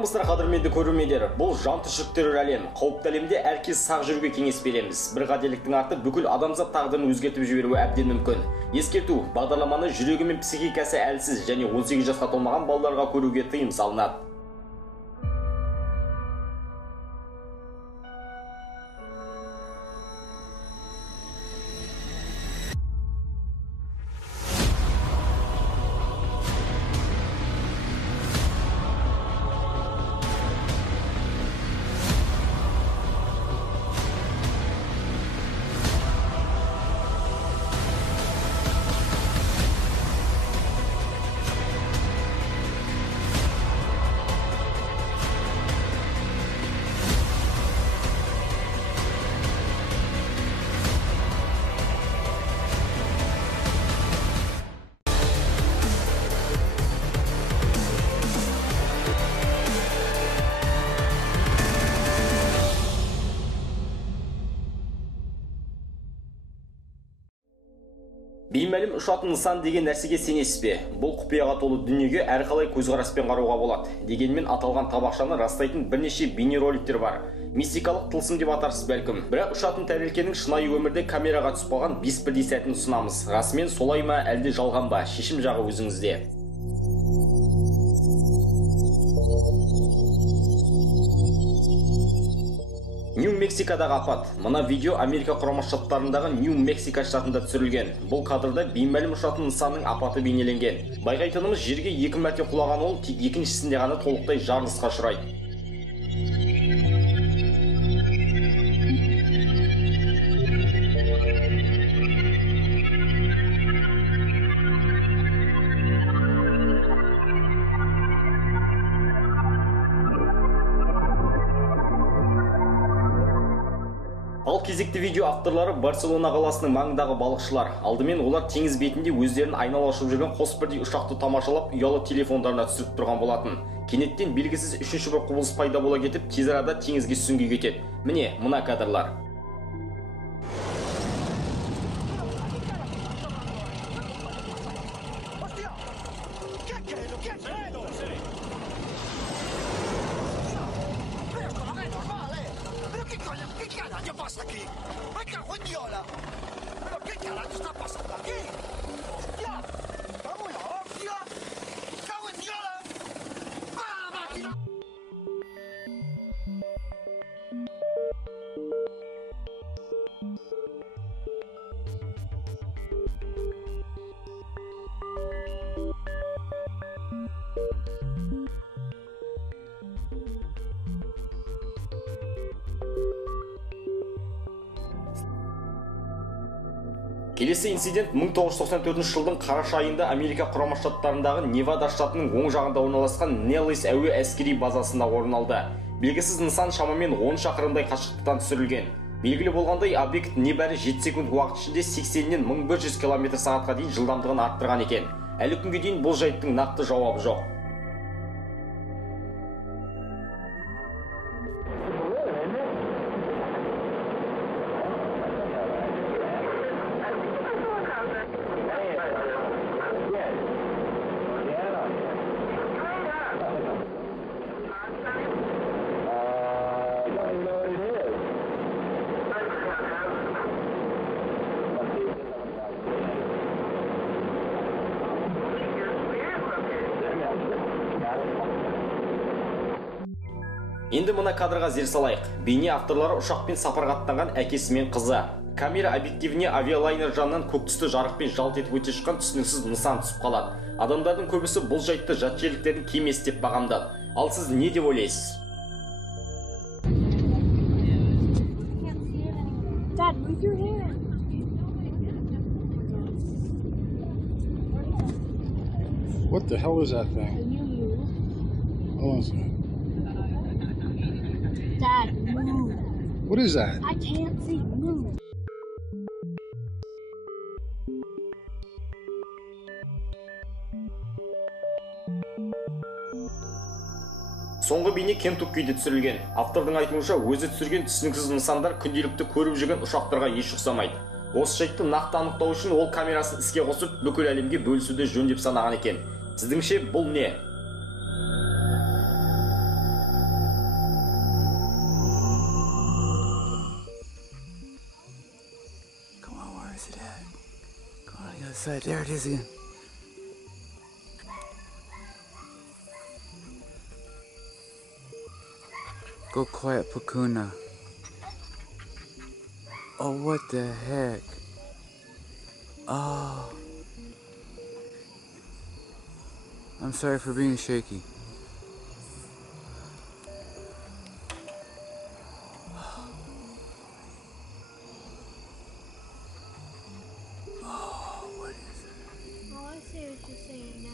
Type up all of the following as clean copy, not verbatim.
Армысыздар қадірменді көрермендер, бұл жан түршіктірер әлем. Қауіпті әлемде әркез сақ жүруге кеңес береміз. Бір қателіктің арты бүкіл адамзат тағдырын өзгертіп жіберуі әбден мүмкін. Ескерту, бағдарламаны жүрегі мен психикасы әлсіз және 18 жасқа толмаған балаларға көруге тыйым салынады. Беймәлім ұшатын нысан деген нәрсеге сенесіз бе? Бұл құпияға толы дүниеге әрқалай көзқараспен қарауға болады. Дегенмен аталған табақшаны растайтын бірнеше бейнероликтер бар. Мистикалық тылсым деп атарсыз бәлкім. Бірақ ұшатын тәрелкенің шынайы өмірде камераға түсіп қалған 5 бірдей сәтін ұсынамыз. Расымен солай ма, әлде жалған ба? Шешім жағы өзіңізде. Нью-Мексикадағы апат. Мына видео Америка Құрама Штаттарындағы Нью-Мексика штатында түсірілген. Бұл кадрда беймәлім ұшатын нысанның апаты бейнеленген. Байқайтынымыз жерге 2 мәрте құлаған ол тек екіншісінде ғана толықтай жарылысқа ұшырайды. Ал кезекті видео авторлары Барселона қаласының маңындағы балықшылар. Алдымен олар теңіз бетінде өздерін айнала ұшып жүрген қос бірдей ұшақты тамашалап, ұялы телефондарына түсіріп тұрған болатын. Кенеттен белгісіз үшінші бір құбылыс пайда бола кетіп, тез арада теңізге сүңги кетеді. Міне, мына кадрлар. ¿Qué pasa aquí? ¡Me cago en Diola! ¿Pero qué carajo está pasando aquí? ¡Hostia! ¡Cago en la hostia! ¡Cago en Diola! ¡Para la máquina! Келесі инцидент 1994 жылдың қараша айында Америка Құрама Штаттарындағы Невада штатының оң жағында орналасқан Неллис әуе әскери базасында орын алды. Белгісіз нысан шамамен 10 шақырымдай қашықтықтан түсірілген. Белгілі болғандай, объект небәрі 7 секунд уақыт ішінде 80-нен 1100 км/сағатқа дейін жылдамдығын арттырған екен. Әлі күнге дейін бұл жайттың нақты жауабы жоқ. Енді мына кадрға зер салайық. Бейне авторлары ұшақпен сапарға аттанған әкесі мен қызы. Камера объективіне авиалайнер жанынан көк түсті жарықпен жалт етіп өте шыққан түсініксіз нысан түсіп қалады. Адамдардың көбісі бұл жайтты жат жерліктердің кемесі деп бағамдады. Ал сіз не деп ойлайсыз? Dad, move your hand. What the hell is that thing? Can you move? Hold on a second. Dad, move. What is that? I can't see. Move. Соңғы бейне Кентуккиде түсірілген. Автордың айтуынша, өзі түсірген түсініксіз нысандар күнделікті көріп жүрген ұшақтарға еш ұқсамайды. Осы жайтты нақты анықтау үшін ол камерасын іске қосып, бүкіл әлемге бөлісуді жөн деп санаған екен. Сіздіңше бұл не? That's right, there it is again. Go quiet, Pakuna. Oh, what the heck? Oh. I'm sorry for being shaky. Oh, what is it? Oh, I see what you're saying now.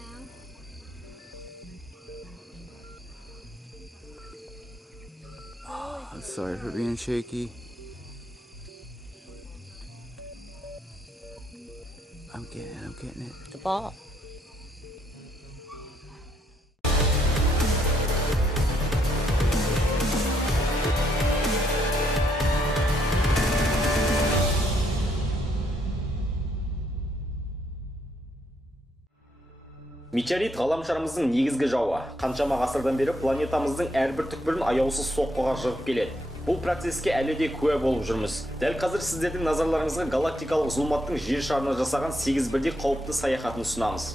I'm sorry for being shaky. I'm getting it. The ball. Метеорит ғаламшарымыздың негізгі жауы. Қаншама ғасырдан бері планетамыздың әрбір түкпірін аяусыз соққыға жығып келеді. Бұл процеске әлі де куә болып жүрміз. Дәл қазір сіздердің назарларыңызға галактикалық зұлматтың жер шарына жасаған 8 бірдей қауіпті саяхатын ұсынамыз.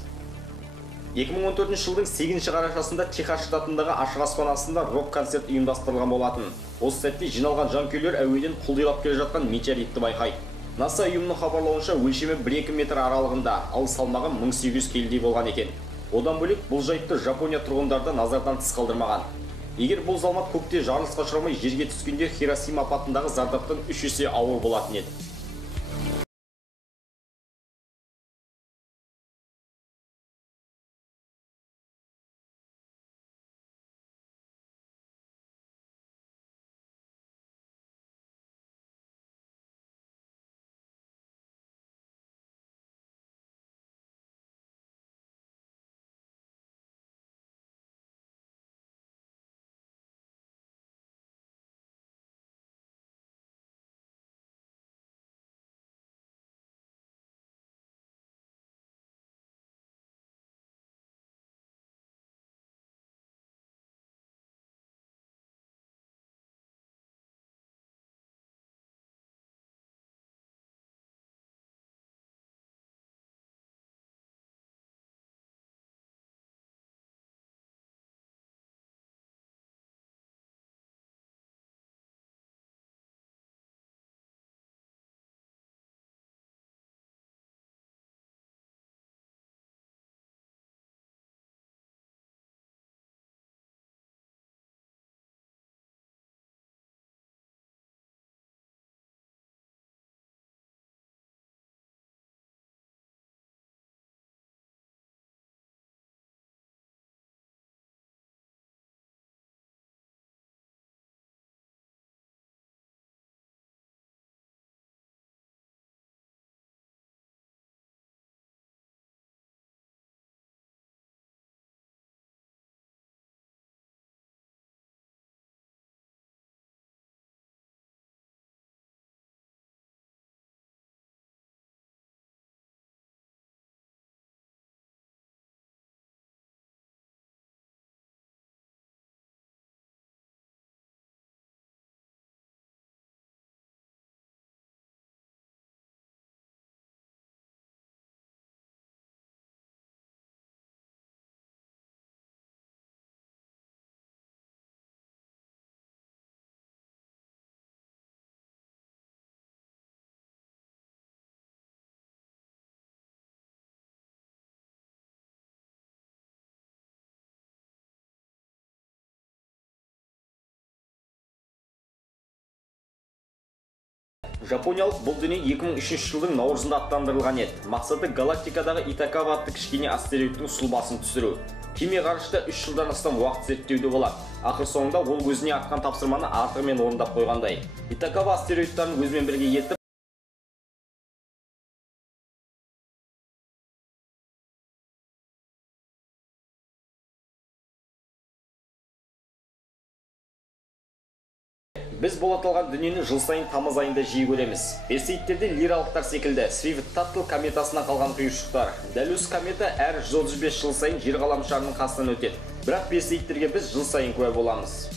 2014 жылдың 8 қарашасында Техас штатындағы ашық аспан астында рок-концерт ұйымдастырылған болатын. Осы сәтте жиналған жанкүйерлер әуеден құлдилап келе жатқан метеоритті байқайды. NASA ұйымының хабарлауынша өлшемі 1-2 метр аралығында, ал салмағы 1800 келідей болған екен. Одан бөлек бұл жайтты Жапония тұрғындарды назардан тыс қалдырмаған. Егер бұл зұлмат көкте жарылысқа ұшырамай жерге түскенде Хиросима апатындағы зардаптан 3 есе ауыр болатын еді. Жапониялық бұл дүние 2003 жылдың наурызында аттандырылған еді. Мақсаты галактикадағы Итакава атты кішкене астероидтің сұлбасын түсіру. Кеме ғарышта 3 жылдан астам уақыт зерттеуде болады. Ақыр соңында ол өзіне артқан тапсырманы артығымен орындап қойғандай. Итакава астероидтарын өзімен бірге ертіп Біз бұл аталған дүниені жыл сайын тамыз айында жиі көреміз. Персеидтерде лиралықтар секілді Свифт-Таттл кометасынан қалған құйыршықтар. Дәл осы комета әр 135 жыл сайын жер ғаламшарының қасынан өтеді. Бірақ персеидтерге біз жыл сайын куә боламыз.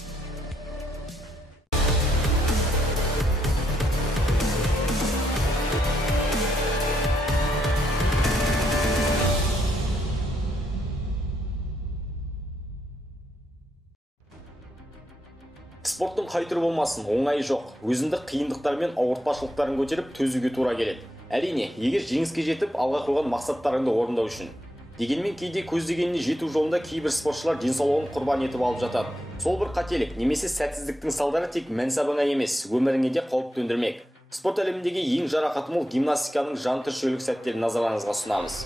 қай түрі болмасын оңайы жоқ. Өзіндік қиындықтар мен ауыртпашылықтарын көтеріп төзуге тура келеді. Әрине, егер жеңіске жетіп алға қойған мақсаттарыңды орындау үшін. Дегенмен кейде көздегеніне жету жолында кейбір спортшылар денсаулығын құрбан етіп алып жатады. Сол бір қателік немесе сәтсіздіктің салдары тек мәнсабыңа емес, өміріңе де қауіп төндірмек. Спорт әлеміндегі ең жарақаты мол гимнастиканың жан түршігерлік сәттерін назарларыңызға ұсынамыз.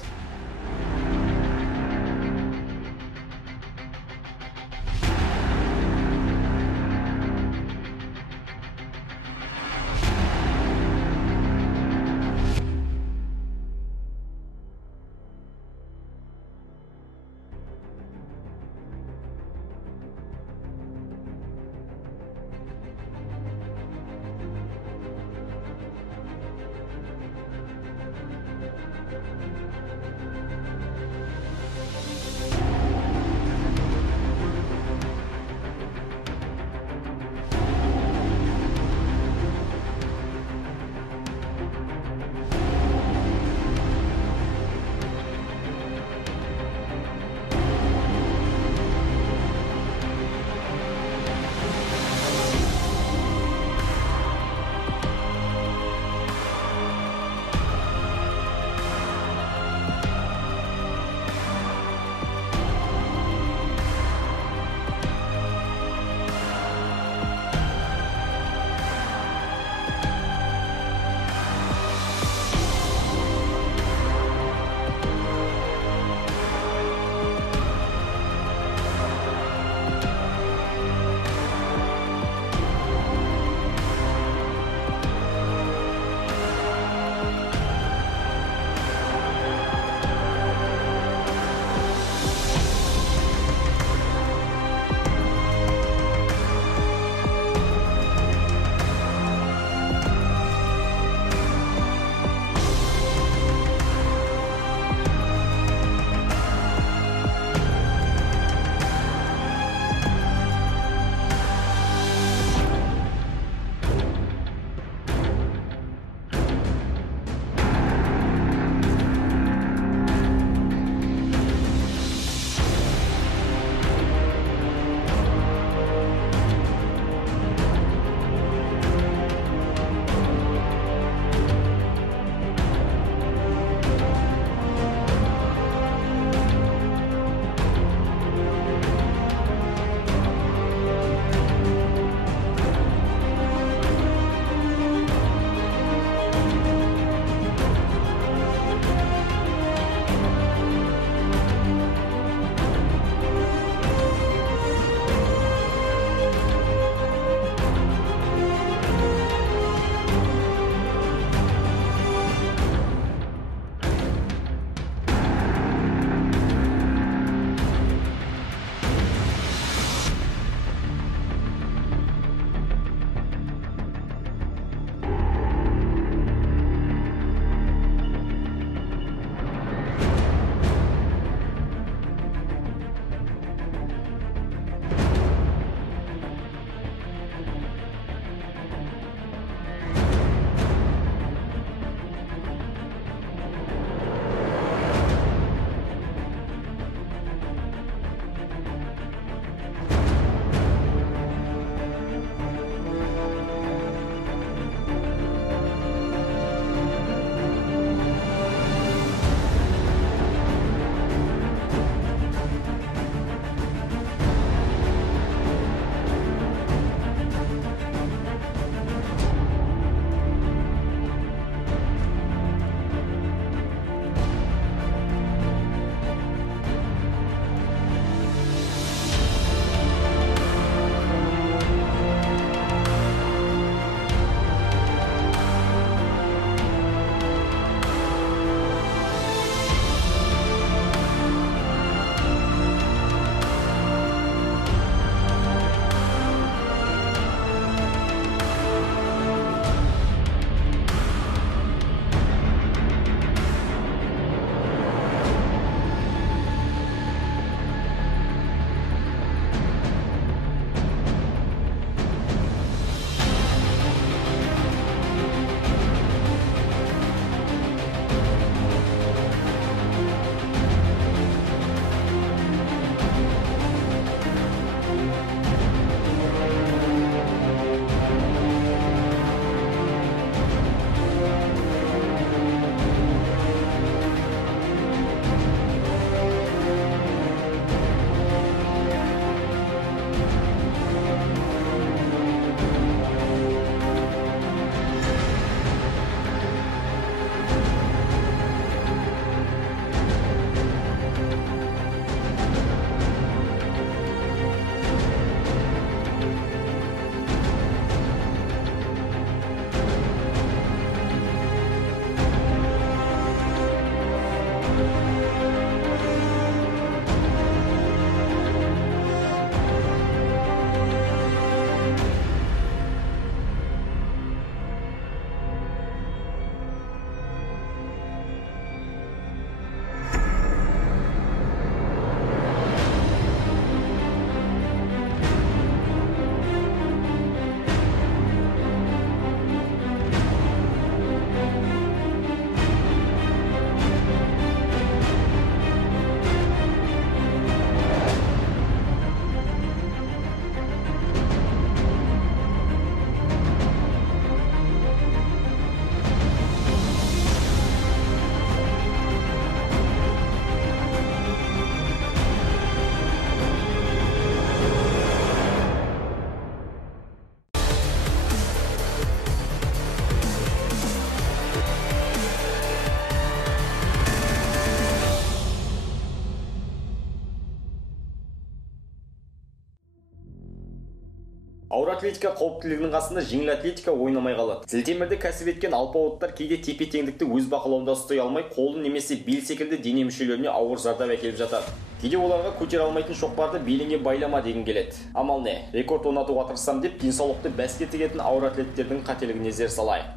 атлетика қауіптілігінің қасында жеңіл атлетика ойнамай қалады. Зілтемірді кәсіп еткен алпауыттар кейде тепе-теңдікті өз бақылауында ұстай алмай, қолын немесе бел секілді дене мүшелеріне ауыр зардап әкеліп жатады. Кейде оларға көтере алмайтын шоқпарды беліңе байлама деген келеді. Амал не? Рекорд орнатуға тырыссам деп денсаулықты бәске тігетін ауыр атлеттердің қателігіне зер салайық.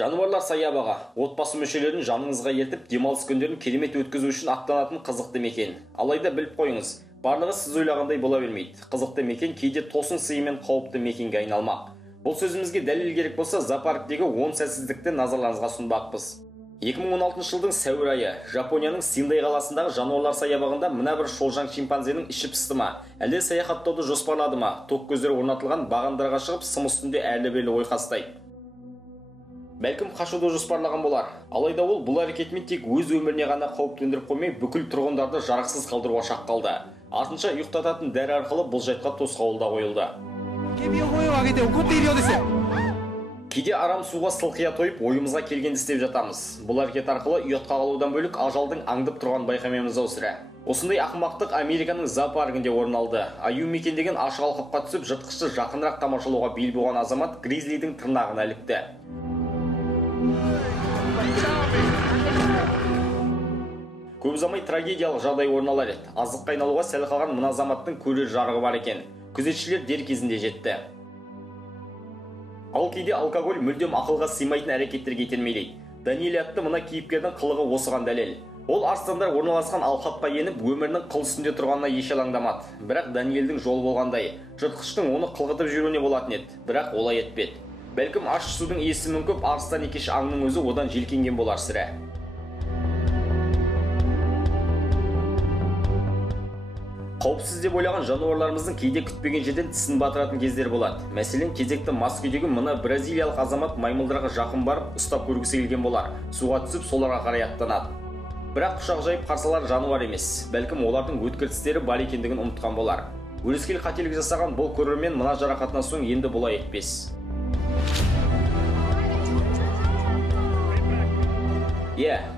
Жануарлар саябағы отбасы мүшелерін жаныңызға ертіп демалыс күндерін керемет өткізу үшін аттанатын қызықты мекен. Алайда біліп қойыңыз, барлығы сіз ойлағандай бола бермейді. Қызықты мекен кейде тосын сыйымен қауіпті мекенге айналмақ. Бұл сөзімізге дәлел керек болса, зоопарктегі 10 сәтсіздікті назарларыңызға ұсынбақпыз. 2016 жылдың сәуір айы Жапонияның Синдай қаласындағы жануарлар саябағында мына бір шолжаң шимпанзенің іші пысты ма, әлде саяхаттауды жоспарлады ма, тоқ көздері орнатылған бағандарға шығып сым үстінде әрлі-берлі ойқастайды. Бәлкім қашуды жоспарлаған болар. Алайда ол бұл әрекетімен тек өз өміріне ғана қауіп төндіріп қоймай, бүкіл тұрғындарды жарықсыз қалдыруға шақ қалды. Артынша ұйықтататын дәрі арқылы бұл жайтқа тосқауыл да қойылды. Кейде арам суға сылқия тойып, ойымызға келгенді істеп жатамыз. Бұл әрекет арқылы ұятқа қалудан бөлік ажалдың аңдып тұрған байқамаймыз ау сірә. Осындай ақымақтық Американың зоопаркінде орын алды. Аю мекендеген ашық алқапқа түсіп, жыртқышты жақынырақ тамашалауға бел буған азамат гризлидің тырнағына ілікті. Көп ұзамай трагедиялық жағдай орын алар еді. Азыққа айналуға сәл қалған мына азаматтың көрер жарығы бар екен. Күзетшілер дер кезінде жетті. Ал кейде алкоголь мүлдем ақылға сыймайтын әрекеттерге итермелейді. Даниэль атты мына кейіпкердің қылығы осыған дәлел. Ол арыстандар орналасқан алқапқа еніп, өмірінің қыл үстінде тұрғанына еш алаңдамады. Бірақ Даниэльдің жолы болғандай, жыртқыштың оны қылғытып жүруіне болатын еді. Бірақ олай етпеді. Бәлкім ащы судың иісі мүңкіп, арыстан екеш аңның өзі одан желкенген болар сірә. Қауіпсіз деп ойлаған жануарларымыздың кейде күтпеген жерден тісін батыратын кездер болады. Мәселен, кезекті мас күйдегі мына бразилиялық азамат маймылдарға жақын барып, ұстап көргісі келген болар. Суға түсіп, соларға қарай аттанады. Бірақ құшақ жайып қарсалар жануар емес. Бәлкім олардың өткір тістері бар екендігін ұмытқан болар. Өрескел қателік жасаған бұл көрермен мына жарақатынан соң енді бұлай етпес.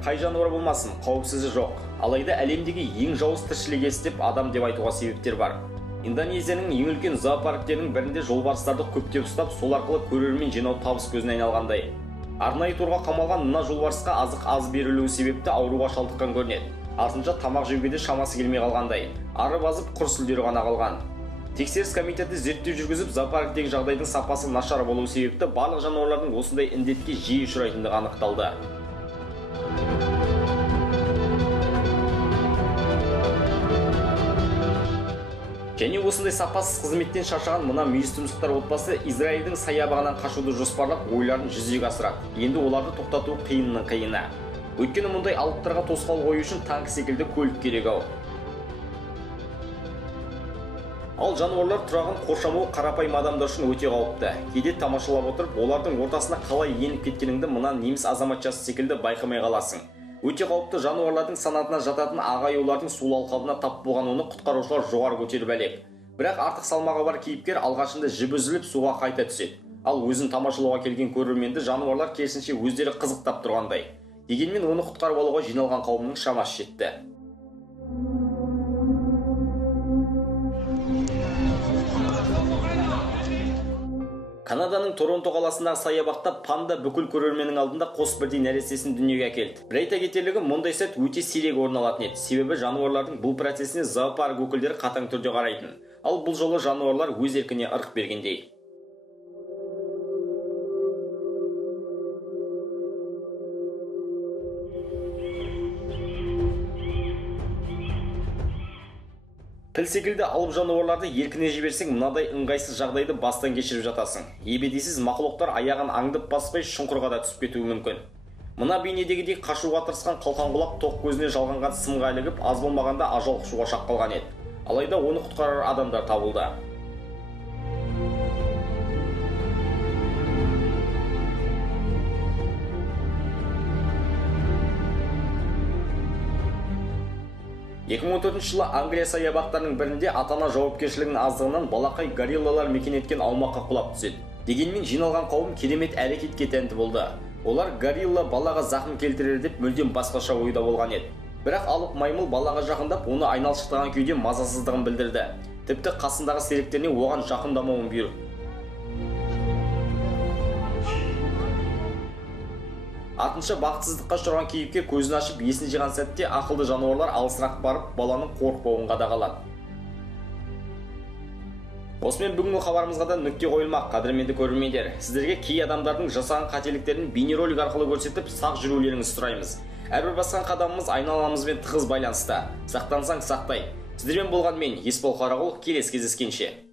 Қай жануар болмасын, қауіпсізі жоқ. Алайда әлемдегі ең жауыз тіршілік иесі деп адам деп айтуға себептер бар. Индонезияның ең үлкен зоопарктерінің бірінде жолбарыстарды көптеп ұстап, сол арқылы көрермен жинау табыс көзіне айналғандай. Арнайы торға қамалған мына жолбарысқа азық аз берілуі себепті ауруға шалдыққан көрінеді. Артынша тамақ жеуге де шамасы келмей қалғандай. Ары базып құр сүлдері ғана қалған. Тексеріс комитеті зерттеу жүргізіп, зоопарктегі жағдайдың сапасы нашар болуы себепті барлық жануарлардың осындай індетке жиі ұшырайтындығы анықталды. Және осындай сапасыз қызметтен шаршаған мына мүйіз тұмсықтар отбасы Израильдің саябағынан қашуды жоспарлап ойларын жүзеге асырады. Енді оларды тоқтату қиынның қиыны. Өйткені мұндай алыптарға тосқауыл қою үшін танк секілді көлік керек ау. Ал жануарлар тұрағын қоршамау қарапайым адамдар үшін өте қауіпті. Кейде тамашалап отырып, олардың ортасына қалай еніп кеткеніңді мына неміс азаматшасы секілді байқамай қаласың. Өте қауіпті жануарлардың санатына жататын ағайулардың сулы алқабына тап болған оны құтқарушылар жоғары көтеріп әлек. Бірақ артық салмағы бар кейіпкер алғашында жібі үзіліп суға қайта түседі. Ал өзін тамашалауға келген көрерменді жануарлар керісінше өздері қызықтап тұрғандай. Дегенмен оны құтқарып алуға жиналған қауымның шамасы жетті. Канаданың Торонто қаласындағы саябақта панда бүкіл көрерменнің алдында қос бірдей нәрестесін дүниеге әкелді. Бір айта кетерлігі, мұндай сәт өте сирек орын алатын еді. Себебі жануарлардың бұл процесіне зоопарк өкілдері қатаң түрде қарайтын. Ал бұл жолы жануарлар өз еркіне ырық бергендей. Піл секілді алып жануарларды еркіне жіберсең, мынадай ыңғайсыз жағдайды бастан кешіріп жатасың. Ебедейсіз мақұлықтар аяғын аңдып баспай шұңқырға да түсіп кетуі мүмкін. Мына бейнедегідей қашуға тырысқан қалқанқұлақ тоқ көзіне жалғанған сымға ілігіп, аз болмағанда ажал құшуға шақ қалған еді. Алайда оны құтқарар адамдар табылды. жылы Англия саябақтарының бірінде ата-ана жауапкершілігінің аздығынан балақай гориллалар мекен еткен аумаққа құлап түседі. Дегенмен жиналған қауым керемет әрекетке тәнті болды. Олар горилла балаға зақым келтірер деп мүлдем басқаша ойда болған еді. Бірақ алып маймыл балаға жақындап, оны айналшықтаған күйде мазасыздығын білдірді. Тіпті қасындағы серіктеріне оған жақындамауын бұйырды. Артынша бақытсыздыққа ұшыраған кейіпкер көзін ашып есін жиған сәтте ақылды жануарлар алысырақ барып баланың қорықпауын қадағалады. Осымен бүгінгі хабарымызға да нүкте қойылмақ, қадірменді көрермендер. Сіздерге кей адамдардың жасаған қателіктерін бейнеролик арқылы көрсетіп, сақ жүрулеріңізді сұраймыз. Әрбір басқан қадамымыз айналамызбен тығыз байланысты. Сақтансаң сақтай. Сіздермен болған мен, Есбол Қарағұл, келесі кездескенше.